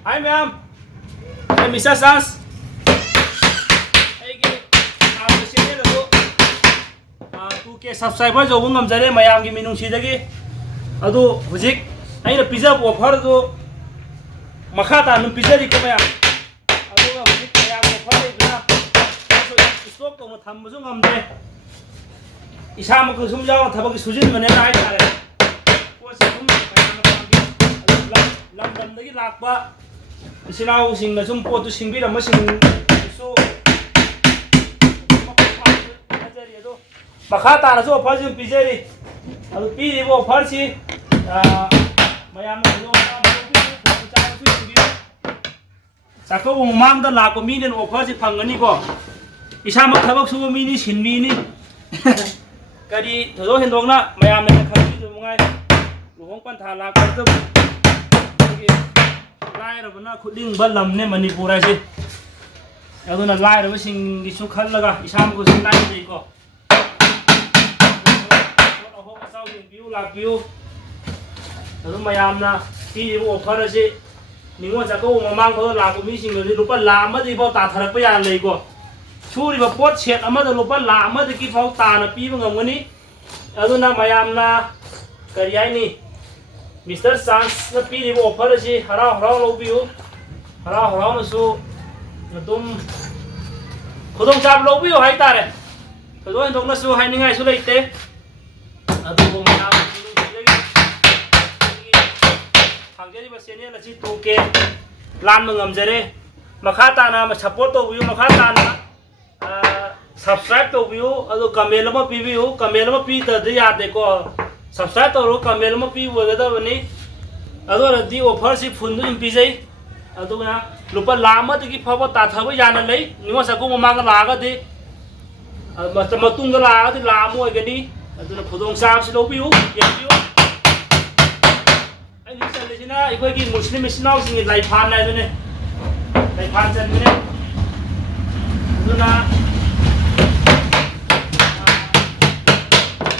Hi ma'am, I'm Mr. Sans. Hey, I'm senior level. 2K subscriber जो बुंगम जरे मयाम की मिनुंग सीधे अदो हुजिक अइना पिज्जा ऑफर जो मखाता नु पिज्जा दी को मयाम अदो हुजिक मयाम ऑफर लेना स्टॉक तो थम्बसु ngam दे इसा मको सुम जाव थबक सुजिन मने नाय तारे पोसे सुम लंदनदगी लाकबा इसिनाव सिंगना सुम पोतु सिंबिरम सिंग सो मखाता ना जो ऑफर जो पिज्जा दी अदो पीरी वो ऑफर सी मयाम जो चाको मांग दा लाको मीनेन ऑफर से फंगनी को इसामक थबक सुबो मीनी सिनमीनी करी थोदो हेंदोंगना मयाम ने खंगी जो मुंगाय लुहोंग पंथा लाको तो लायरबना खुदिंग बलमने मणिपुर आसे अदुना लायरब सिंगी सु खल्लगा इसाम को सिन लाइ देको अहो असाउ बिउ लाबिउ अदु मयामना पीरिबो ऑफर असे निङो जाको ममांग को लाको मी सिंगो रुपा लाम मदि बो ताथरक या लेको सूरीबा पोट सेट अमदा रुपा लाम मदि फाउ ताना पीबो ngमगनी अदुना मयामना करि हाइनी मिस्टर सांस न पीरिबो ऑफर असे हराव हराव लौबिउ हराव हराव नसु तुम खुदोंग चाब लौबिउ हाइ तारे थदो हेंदोंनसु हाइनिङाइ सु लेते अदुबो मयाम हांगेरिबा चैनल असी 2K लाम ngमजरे मखाताना सपोर्ट तौबिउ मखाताना सब्सक्राइब तौबिउ अदो कमेंट अमा पीबिउ कमेंट अमा पीददि यादेको सब्सक्राइब तौरो कमेंट अमा पीबोगदबनी अदो रदि ऑफर सि फुनदु इम पिजै अदुना लुपा लामदगी फबो ताथबो याना लै निमो सको ममांग लागदि मतुंग लागदि लाम ओइगनी अदुना फुदोंग साब सि लौबिउ येबिउ आई चलेसिना अखोइगी मुस्लिम इस्नाउ सिंग लाइफान नायदुने लाइफान चनगने अदुना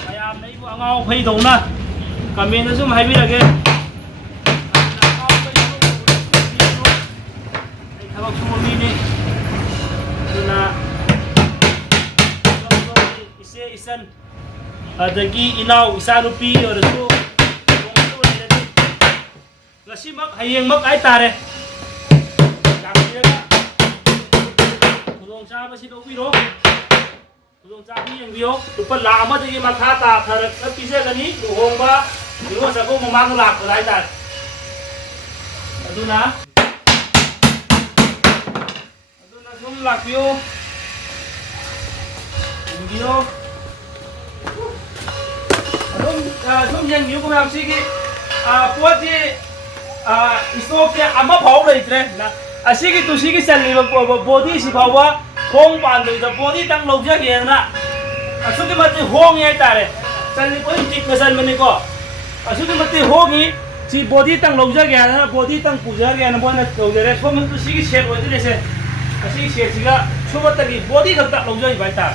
मयाम नैबो अंगाव फैदौना कमेंट सुम हाइबिरगे थबक सुममीने अदुना इसे इसन अदगी इनाउ इसानुपी औरसु ngasimak hayengmak ay tare jamiraga khudong chaba si dobiro khudong chabi yengbio lupa lama dagi makha ta tharak na pise gani luhongba niwa sako mamang lak dai tar aduna sum lakbio yengbio sum yengbio ko am si ki पोजी स्टोक से अमा फाउ लेत्रे ना असिगी तुसिगी चलिबा body सि फाउवा Hong पांदो body तंग लौजगे ना असुगी मते Hong याय तारे चलि कोइ टिक कसन मनेको असुगी मते होंगी सि बॉडी तंग लौजगे ना बॉडी तंग पुजगे ना बोना लौजरे सोम तुसिगी सेट ओइदिले से असिगी सेट सिगा सुबतगी बॉडी खक्ता लौजै बाइता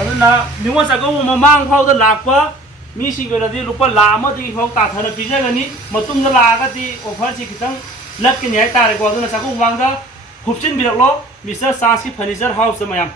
अदुना निमो सगो ममांग फाउदा लाकपा मी सिंगोनदी रुपा लाम दि फाउ ताथर पिजगनी मतुंग लागदी ऑफर सि खितंग लक्कनि हाय तारे को अदुना साकु वांगदा हुपचिन बिरकलो मिस्टर सासी फर्नीचर हाउस मयाम